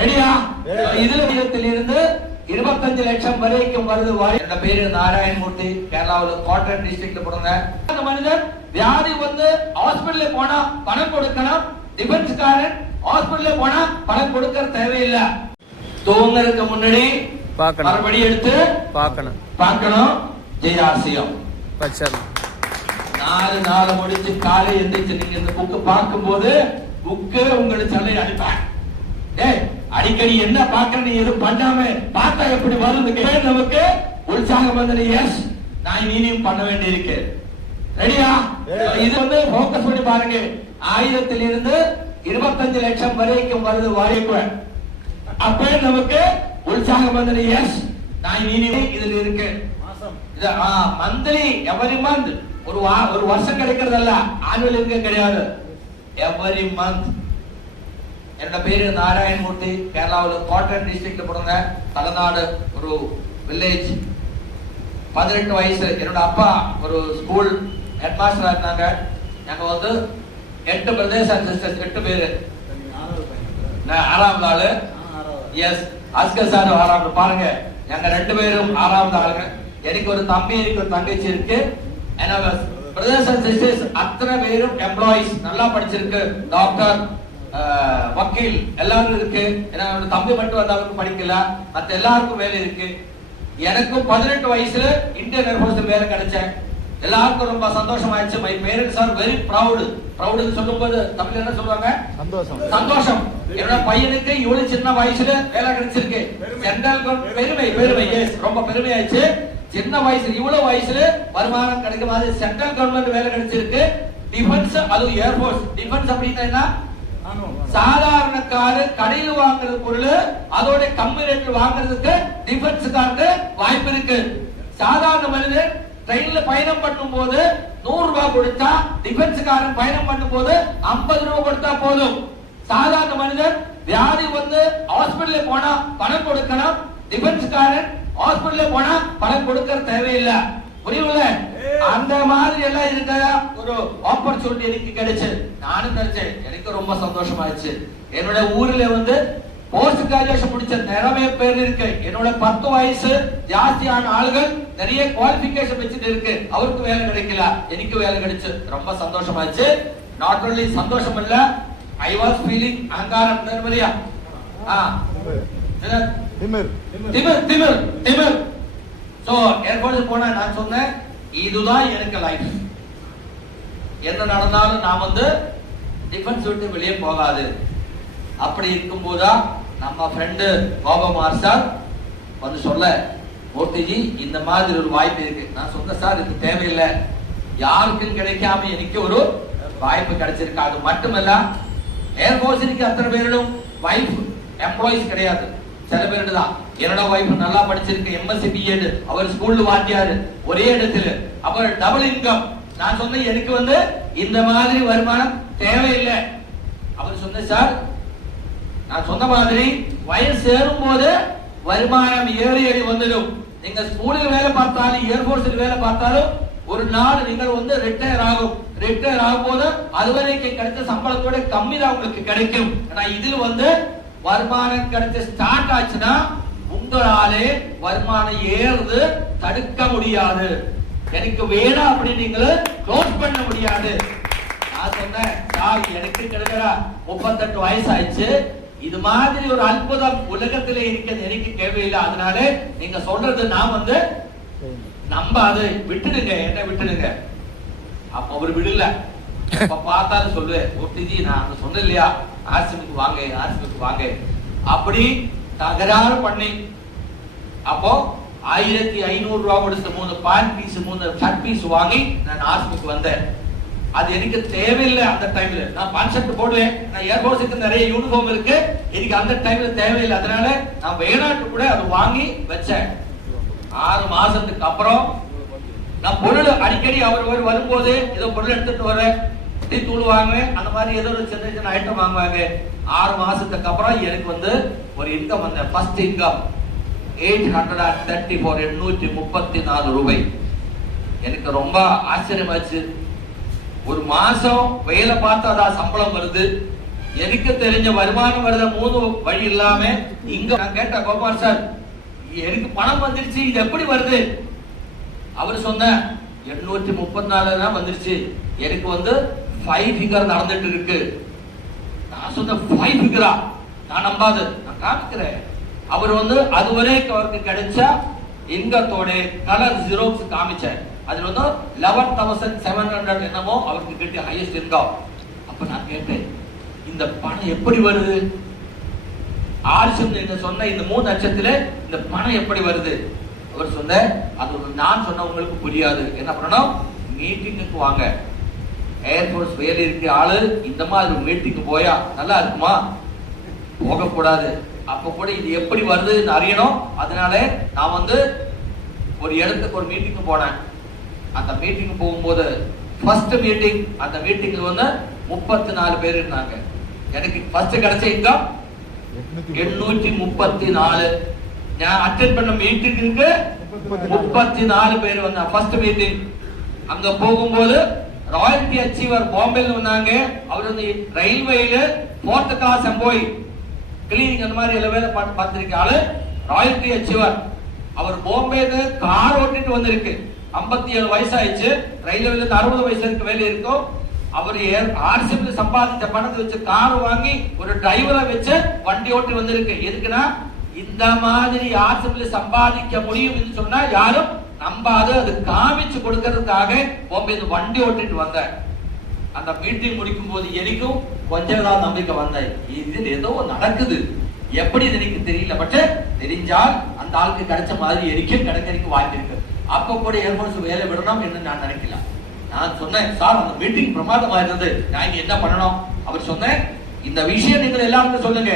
ரெடியா? இதுல இருந்து 25 லட்சம் வரைக்கும் வருது. என்ன பேரு நாராயணமூர்த்தி, கேரளாவில் காட்டன் டிஸ்ட்ரிக்ட்ல போடுங்க. அந்த மனிதர் வியாதி வந்து ஹாஸ்பிடல்ல போனா பணம் கொடுக்கணும். டிஃபென்ஸ்காரன் ஹாஸ்பிடல்ல போனா பணம் கொடுக்க தேவையில்லை. தூங்குறதுக்கு முன்னாடி மறுபடியும் எடுத்து பார்க்கணும். ஜெயாசியம் நாலு முடிச்சு காலை எந்திரிச்சு நீங்க இந்த புக்கு பார்க்கும் போது புக்கு உங்களுக்கு சொல்லி அனுப்பேன். அடிக்கடி என்ன பார்க்க நீ எதுவும் பண்ணாம பார்த்தா எப்படி வரும் நமக்கு உற்சாகம் வந்து எஸ் நான் இனியும் பண்ண வேண்டி இருக்கு. ரெடியா? இது வந்து போக்கஸ் பண்ணி பாருங்க. 1000 இருந்து 25 லட்சம் வரைக்கும் வருது வரைக்கும். அப்ப நமக்கு உற்சாகம் வந்து எஸ் நான் இனியும் இதுல இருக்கு. மந்த்லி எவரி மந்த் ஒரு வருஷம் கிடைக்கிறதல்ல, ஆனுவல் இன்கம் கிடையாது. Every month. என்னோட பேரு நாராயணமூர்த்தி, கேரளாவில் காட்டன் டிஸ்ட்ரிக்ட்ல போடுங்க. தமிழ்நாடு ஒரு வில்லேஜ். 18 வயசு. என்னோட அப்பா ஒரு ஸ்கூல் ஹெட் மாஸ்டரா இருந்தாங்க. நாங்க வந்து 8 பிரதர்ஸ் அண்ட் சிஸ்டர்ஸ், 8 பேரு. நான் 6வது ஆளு. எஸ், அஸ்கர் சார் 6வது. பாருங்க, நாங்க 2 பேரும் 6வது ஆளுங்க. எனக்கு ஒரு தம்பி இருக்கு, ஒரு தங்கச்சி இருக்கு. பிரதர்ஸ் அண்ட் சிஸ்டர்ஸ் அத்தனை பேரும் எம்ப்ளாயிஸ், நல்லா படிச்சிருக்கு. டாக்டர், வக்கீல் எல்லாரும் இருக்கு. தம்பி மட்டும் வந்தாலும் படிக்கல, மத்த எல்லாருக்கும் வேலை இருக்கு. எனக்கும் 18 வயசுல இந்தியன் ஏர்போர்ஸ்ல வேலை கிடைச்சேன். எல்லாருக்கும் ரொம்ப சந்தோஷமாயிடுச்சு. My parents are very proud. ப்ரௌட்னு சொல்லும்போது தமிழ்ல என்ன சொல்றாங்க? சந்தோஷம். என்னோட பையனுக்கு இவ்வளவு சின்ன வயசுல வேலை கிடைச்சிருக்கு. சென்ட்ரல் பெருமை ரொம்ப பெருமையாயிடுச்சு. சின்ன வயசுல இவ்வளவு வயசுல வருமானம் கிடைக்கும். அது சென்ட்ரல் கவர்மெண்ட் வேலை கிடைச்சிருக்கு. டிஃபென்ஸ், அது ஏர்போர்ஸ். டிஃபென்ஸ் அப்படின்னா என்ன? சாதாரணக்காரு கடையில் வாங்குறது பொருள் அதோட கம்மி ரேட்ல வாங்குறதுக்கு டிஃபென்ஸ்காரருக்கு வாய்ப்பு இருக்கு. சாதாரண மனிதன் ட்ரெயின்ல பயணம் பண்ணும் போது 100 ரூபாய் கொடுத்தா, டிஃபென்ஸ்காரன் பயணம் பண்ணும் போது 50 ரூபாய் கொடுத்தா போதும். சாதாரண மனிதன் வியாதி வந்து ஹாஸ்பிடல்ல போனா பணம் கொடுக்கணும். டிஃபென்ஸ்காரன் ஹாஸ்பிடல்ல போனா பணம் கொடுக்க தேவையில்லை. புரியுதுல? அந்த மாதிரி எல்லாம் இருக்க ஒரு ஆப்பர்ச்சுனிட்டி எனக்கு கிடைச்சு. நானும் நினைச்சேன், எனக்கு ரொம்ப சந்தோஷமாயிடுச்சு. என்னோட ஊர்ல வந்து போஸ்ட் கிராஜுவேஷன் முடிச்ச நிறைய பேர் இருக்கு. என்னோட 10 வயசு ஜாஸ்தியான ஆளுகள் நிறைய குவாலிஃபிகேஷன் வச்சுட்டு இருக்கு. அவருக்கு வேலை கிடைக்கல, எனக்கு வேலை கிடைச்சு. ரொம்ப சந்தோஷமாயிடுச்சு. நாட் ஒன்லி சந்தோஷம் இல்ல, ஐ வாஸ் ஃபீலிங் அகங்காரம். தெரியுமா? திமிர். சோ ஏர்போர்ட் போனா நான் சொன்னேன், இதுதான் எனக்கு லைஃப். என்ன நடந்தாலும் நான் வந்து டிஃபென்ஸ் விட்டு வெளியே போகாது. அப்படி இருக்கும்போதா நம்ம ஃப்ரெண்டு கோபகுமார் சார் வந்து சொல்ல, மூர்த்திஜி இந்த மாதிரி ஒரு வாய்ப்பு இருக்கு. நான் சொன்னேன், சார் இது தேவையில்லை, யாருக்கும் கிடைக்காம எனக்கு ஒரு வாய்ப்பு கிடைச்சிருக்கு. அது மட்டுமல்ல, ஏர்போர்ட்ஸுக்கு அத்தனை பேரிடம் வைஃப் எம்ப்ளாயிஸ் கிடையாது, சில பேரு தான். என்னோட வைஃப் நல்லா படிச்சிருக்கு, எம்எஸ்சி பிஎட், அவர் ஸ்கூல்ல வாத்தியாரு, ஒரே இடத்துல. அப்புறம் டபுள் இன்கம். நான் சொன்னேன், எனக்கு வந்து இந்த மாதிரி வருமானம் தேவையில்லை. அவர் சொன்ன, சார் நான் சொன்ன மாதிரி வயசு சேரும் போது வருமானம் ஏறி வந்துடும். நீங்க ஸ்கூலில் வேலை பார்த்தாலும் ஏர்போர்ட்ஸில் வேலை பார்த்தாலும் ஒரு நாள் நீங்கள் வந்து ரிட்டையர் ஆகும் போது அதுவரைக்கும் கிடைச்ச சம்பளத்தோட கம்மி தான் உங்களுக்கு கிடைக்கும். ஆனா இதில் வந்து வருமானம் கிடைச்ச ஸ்டார்ட் ஆச்சுன்னா உங்களாலே வருமானம் ஏறுது தடுக்க முடியாது. எனக்கு வேணாம் அப்படின்னு நீங்க க்ளோஸ் பண்ண முடியாது. நான் சொன்னேன், சார் எனக்கு கிடைக்கிற 38 வயசு ஆயிடுச்சு, இது மாதிரி ஒரு அற்புதம் உலகத்திலே இருக்கிறது எனக்கு தேவையில்லை. அதனால நீங்க சொல்றது நான் வந்து நம்பாது, விட்டுடுங்க, என்ன விட்டுடுங்க. அப்ப அவர் விடல. அப்ப பார்த்தாலும் சொல்லுவேன், மூர்த்திஜி நான் சொன்னேன் இல்லையா, ஆசிரமுக்கு வாங்க அப்படி தகராறு பண்ணி. அப்போ 1500 ரூபாய் கொடுத்து 3 பேண்ட் பீஸ் 3 ஷர்ட் பீஸ் வாங்கி நான் ஆசிரமுக்கு வந்தேன். அது எனக்கு தேவையில்லை. அந்த டைம்ல நான் பேண்ட் ஷர்ட் போடுவேன், நான் ஏர்போர்ட்ஸுக்கு நிறைய யூனிஃபார்ம் இருக்கு, எனக்கு அந்த டைம்ல தேவையில்லை. அதனால நான் வேணாட்டு கூட அதை வாங்கி வச்சேன். 6 மாசத்துக்கு அப்புறம் நான் பொருள் அடிக்கடி அவர் வரும்போது ஏதோ பொருள் எடுத்துட்டு வரேன், டீ தூள் வாங்குவேன், அந்த மாதிரி ஏதோ ஒரு சின்ன ஐட்டம் வாங்குவாங்க. 6 மாசத்துக்கு அப்புறம் எனக்கு வந்து ஒரு இன்கம் வந்த ஃபர்ஸ்ட் இன்கம் 834 ரூபாய். எனக்கு ரொம்ப ஆச்சரியமாச்சு. ஒரு மாசம் வேலை பார்த்தா அதான் சம்பளம் வருது. எனக்கு தெரிஞ்ச வருமானம் வரத 3 வழி இல்லாம இங்க நான் கேட்ட கோபால் சார் எனக்கு பணம் வந்துருச்சு இது எப்படி வருது? அவர் சொன்ன 834 தான் வந்துருச்சு, எனக்கு வந்து 5 ஃபிகர் நடந்துட்டு இருக்கு. நான் சொன்ன 5 ஃபிகரா? நான் நம்பாது, நான் காமிக்கிறேன். அவர் வந்து அதுவரை அவருக்கு கிடைச்ச இன்கத்தோட கலர் ஜெராக்ஸ் காமிச்சேன். அதுல வந்து 11,700 என்னமோ அவருக்கு கிட்ட ஹையஸ்ட் இன்கம். அப்ப நான் கேட்டேன், இந்த பணம் எப்படி வருது? ஆர்ஷம் நீங்க சொன்ன இந்த 3 லட்சத்துல இந்த பணம் எப்படி வருது? அவர் சொன்ன அது நான் சொன்ன உங்களுக்கு புரியாது. என்ன பண்ணணும்? மீட்டிங்க்கு வாங்க. ஏர்போர்ட் வேலை இருக்க ஆளு இந்த மாதிரி மீட்டிங்க்கு போயா நல்லா இருக்குமா? போக கூடாது. அப்ப கூட இது எப்படி வருதுன்னு அறியணும். அதனால நான் வந்து ஒரு இடத்துக்கு ஒரு மீட்டிங்க்கு போனேன். அந்த மீட்டிங் போகும்போது ஃபர்ஸ்ட் மீட்டிங், அந்த மீட்டிங்ல வந்து 34 பேர் இருந்தாங்க. எனக்கு ஃபர்ஸ்ட் கிடைச்ச இன்கம் 834. நான் அட்டெண்ட் பண்ண மீட்டிங்க்கு 34 பேர் வந்தா ஃபர்ஸ்ட் மீட்டிங். அங்க போகும்போது ராயல்டி அச்சீவர் பாம்பேல வந்தாங்க. அவர் வந்து ரயில்வேல 4th கிளாஸ் எம்ப்ளாயி, கிளீனிங் அந்த மாதிரி எல்லாம் வேலை பார்த்திருக்க ஆளு, ராயல்டி அச்சீவர். அவர் பாம்பேல கார் ஓட்டிட்டு வந்திருக்கு. 57 வயசாயிடுச்சு. ரயில்வேல 60 வயசுக்கு வேலை இருக்கும். அவர் ஆர்சிபில சம்பாதிச்ச பணத்தை வச்சு கார் வாங்கி ஒரு டிரைவரை வச்சு வண்டி ஓட்டி வந்திருக்கு. எதுக்குன்னா இந்த மாதிரி ஆர்சிபில சம்பாதிக்க முடியும் என்று சொன்னா யாரும் நம்பாது, அது காமிச்சு கொடுக்கறதுக்காக பாம்பேல வண்டி ஓட்டிட்டு வந்தார். அந்த மீட்டிங் முடிக்கும் போது எனக்கும் கொஞ்சம் தான் நம்பிக்கை வந்தேன், இது ஏதோ நடக்குது. எப்படி எனக்கு தெரியல, பட் தெரிஞ்சால் அந்த ஆளுக்கு கிடைச்ச மாதிரி எனக்கும் கிடைக்கிறதுக்கு வாய்ப்பு இருக்கு. அப்ப கூட ஏர்போர்ட்ஸ் வேலை விடணும் என்று நான் நினைக்கல. நான் சொன்னேன், சார் அந்த மீட்டிங் பிரமாதமா இருந்தது, நான் இங்க என்ன பண்ணணும்? அவர் சொன்னேன், இந்த விஷயம் நீங்கள் எல்லாருக்கும் சொல்லுங்க.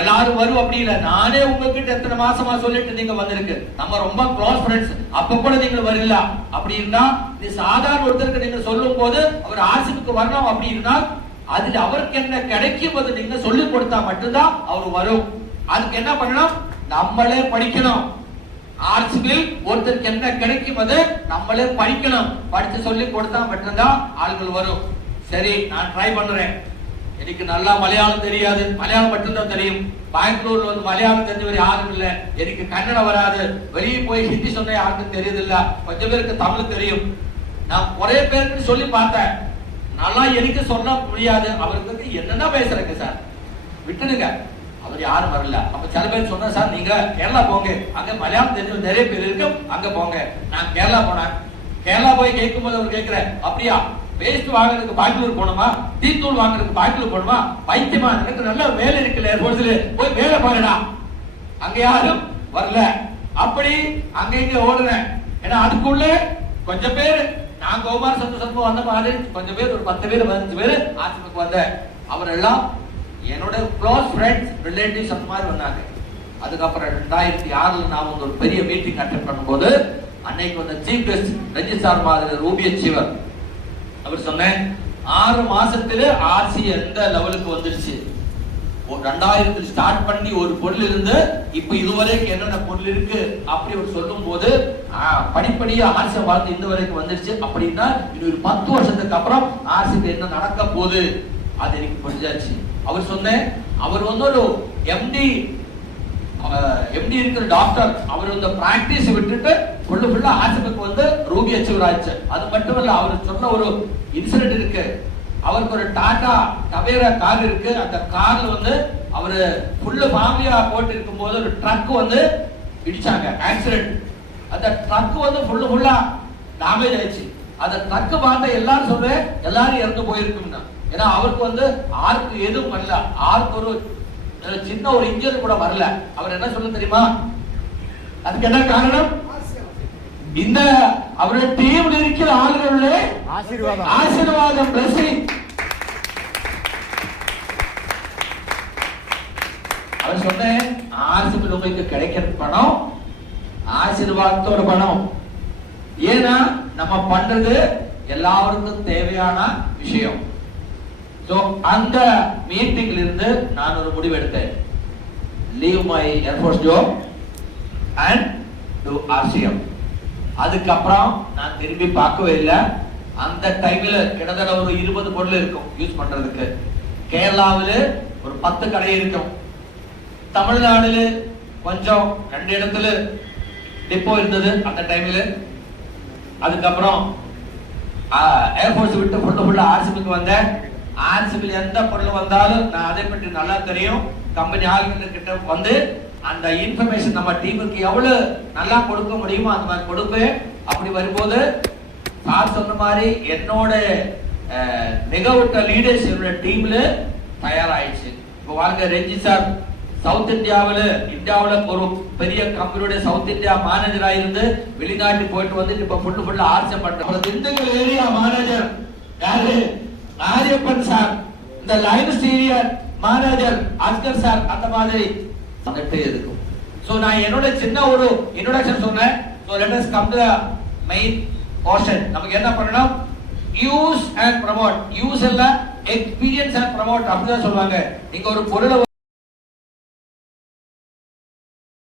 எல்லாரும் வரும் அப்படி இல்ல, நானே உங்ககிட்ட எத்தனை மாசமா சொல்லிட்டு நீங்க வந்திருக்கு, நம்ம ரொம்ப க்ளோஸ் ஃப்ரெண்ட்ஸ், அப்ப கூட நீங்க வரல. அப்படி இருந்தா நீ சாதாரண ஒருத்தருக்கு நீங்க சொல்லும் போது அவர் ஆர்சிபிக்கு வரணும். அப்படி இருந்தால் அதுல அவருக்கு என்ன கிடைக்கும் போது நீங்க சொல்லி கொடுத்தா மட்டும்தான் அவர் வரும். அதுக்கு என்ன பண்ணணும்? நம்மளே படிக்கணும். ஆர்சிபில் ஒருத்தருக்கு என்ன கிடைக்கும் அது நம்மளே படிக்கணும். படிச்சு சொல்லி கொடுத்தா மட்டும்தான் ஆளுகள் வரும். சரி, நான் ட்ரை பண்றேன். எனக்கு நல்லா மலையாளம் தெரியாது, மலையாளம் மட்டும்தான் தெரியும். பெங்களூர்ல வந்து மலையாளம் தெரிஞ்சவர் யாரும் இல்ல. எனக்கு கன்னடம் வராது. வெளியே போய் ஹிந்தி சொன்ன யாருக்கும் தெரியுது இல்ல. கொஞ்சம் பேருக்கு தமிழ் தெரியும். நான் ஒரே பேருக்கு சொல்லி பார்த்தேன், நல்லா எனக்கு சொல்ல முடியாது. அவருக்கு என்னென்ன பேசுறேங்க சார், விட்டுடுங்க. அவர் யாரும் வரல. அப்ப சில பேர் சொன்ன, சார் நீங்க கேரளா போங்க, அங்க மலையாளம் தெரிஞ்ச நிறைய பேர் இருக்கு, அங்க போங்க. நான் கேரளா போனேன். கேரளா போய் கேட்கும் போது அவர் கேட்கிறேன், அப்படியா பேஸ்ட் வாங்குறதுக்கு பெங்களூர் போகணுமா, டீத்தூள் வாங்குறதுக்கு பெங்களூர் போகணுமா, பைத்தியமா, எனக்கு நல்ல வேலை இருக்குல்ல ஏர்போர்ட்ஸ்ல, போய் வேலை பாருடா. அங்க யாரும் வரல. அப்படி அங்க இங்க ஓடுறேன். ஏன்னா அதுக்குள்ள கொஞ்சம் பேர், நான் கோமார் சந்தோஷம் வந்த மாதிரி கொஞ்சம் பேர், ஒரு 10 பேர் 15 பேர் ஆசிரமுக்கு வந்தேன். அவரெல்லாம் என்னோட க்ளோஸ் ஃப்ரெண்ட்ஸ், ரிலேட்டிவ்ஸ் அந்த மாதிரி வந்தாங்க. அதுக்கப்புறம் 2006 நான் வந்து ஒரு பெரிய மீட்டிங் அட்டெண்ட் பண்ணும்போது அன்னைக்கு வந்து சீஃப் கெஸ்ட் ரெஜிஸ்ட்ரார் மாதிரி ரூபி அச்சீவர். அவர் சொன்னேன், 6 மாசத்துல ஆர்சி எந்த லெவலுக்கு வந்துருச்சு. 2000 ஸ்டார்ட் பண்ணி ஒரு பொருள் இருந்து இப்ப இதுவரைக்கும் என்னென்ன பொருள் இருக்கு அப்படி அவர் சொல்லும் போது படிப்படியா ஆர்சி வாழ்ந்து இந்த வரைக்கும் வந்துருச்சு. அப்படின்னா இது ஒரு 10 வருஷத்துக்கு அப்புறம் ஆர்சிக்கு என்ன நடக்க போகுது அது எனக்கு புரிஞ்சாச்சு. அவர் சொன்னேன், அவர் வந்து ஒரு எம்டி இருக்கிற டாக்டர். அவர் வந்து பிராக்டிஸ் விட்டுட்டு ஃபுல்லா ஆர்சிபிக்கு வந்து ரூபி அச்சீவர் ஆச்சு. அது மட்டும் இல்ல, அவர் சொன்ன ஒரு இன்சிடென்ட் இருக்கு. அவருக்கு ஒரு டாடா டவேரா கார் இருக்கு. அந்த கார்ல வந்து அவரு ஃபுல்லு ஃபேமிலியா போட்டு இருக்கும் போது ஒரு ட்ரக் வந்து இடிச்சாங்க, ஆக்சிடென்ட். அந்த ட்ரக் வந்து ஃபுல்லா டேமேஜ் ஆயிடுச்சு. அந்த ட்ரக் பார்த்த எல்லாரும் சொல்றேன், எல்லாரும் இறந்து போயிருக்கும்னா. ஏன்னா அவருக்கு வந்து ஆருக்கு எதுவும் வரல, ஆருக்கு ஒரு சின்ன ஒரு இன்ஜரி கூட வரல. அவர் என்ன சொல்ல தெரியுமா? அதுக்கு என்ன காரணம்? இந்த அவருடைய டீம்ல இருக்கிற ஆளுகளுடைய ஆசீர்வாதம், பிளஸிங். அவர் சொன்னேன், ஆர்சிபி உங்களுக்கு கிடைக்கிற பணம் ஆசீர்வாதத்தோட பணம். ஏன்னா நம்ம பண்றது எல்லாருக்கும் தேவையான விஷயம். அந்த மீட்டிங்ல இருந்து நான் ஒரு முடிவு எடுத்தேன், leave my air force job and to RCM. அதுக்கப்புறம் நான் திரும்பி பார்க்கவே இல்லை. அந்த டைம்ல கிட்டத்தட்ட ஒரு 20 பொருள் இருக்கும் யூஸ் பண்றதுக்கு. கேரளாவில் ஒரு 10 கடை இருக்கும். தமிழ்நாடுல கொஞ்சம் 2 இடத்துல டிப்போ இருந்தது அந்த டைம்ல. அதுக்கப்புறம் ஏர்போர்ட்ஸ் விட்டு ஃபுல்லா ஆர்சிபிக்கு வந்தேன். ஆர்சிபில் எந்த பொருள் வந்தாலும் நான் அதை பற்றி நல்லா தெரியும். கம்பெனி ஆளுங்க கிட்ட வந்து அந்த இன்ஃபர்மேஷன் நம்ம டீமுக்கு எவ்வளவு நல்லா கொடுக்க முடியுமோ அந்த மாதிரி கொடுப்பேன். அப்படி வரும்போது சார் சொன்ன மாதிரி என்னோட மிகவுட்ட லீடர்ஸ் என்னோட டீம்ல தயாராயிடுச்சு. இப்போ வாங்க, ரெஞ்சி சார் சவுத் இந்தியாவில் ஒரு பெரிய கம்பெனியோட சவுத் இந்தியா மேனேஜரா இருந்து வெளிநாட்டுக்கு போயிட்டு வந்து இப்ப ஃபுல்லா ஆர்ச்சம் பண்ற திண்டுக்கல் ஏரியா மேனேஜர் யாரு? ஆரியப்பன் சார். இந்த லைன் ஸ்டீரியர் மேனேஜர் அஸ்கர் சார். அந்த மாதிரி வந்துட்டே இருக்கும். சோ நான் என்னோட சின்ன ஒரு இன்ட்ரோடக்ஷன் சொன்னேன். So let us come to the main portion. நமக்கு என்ன பண்ணணும்? Use and promote. யூஸ் இல்ல, எக்ஸ்பீரியன்ஸ் அண்ட் ப்ரோமோட் அப்படிதான் சொல்லுவாங்க. நீங்க ஒரு பொருளை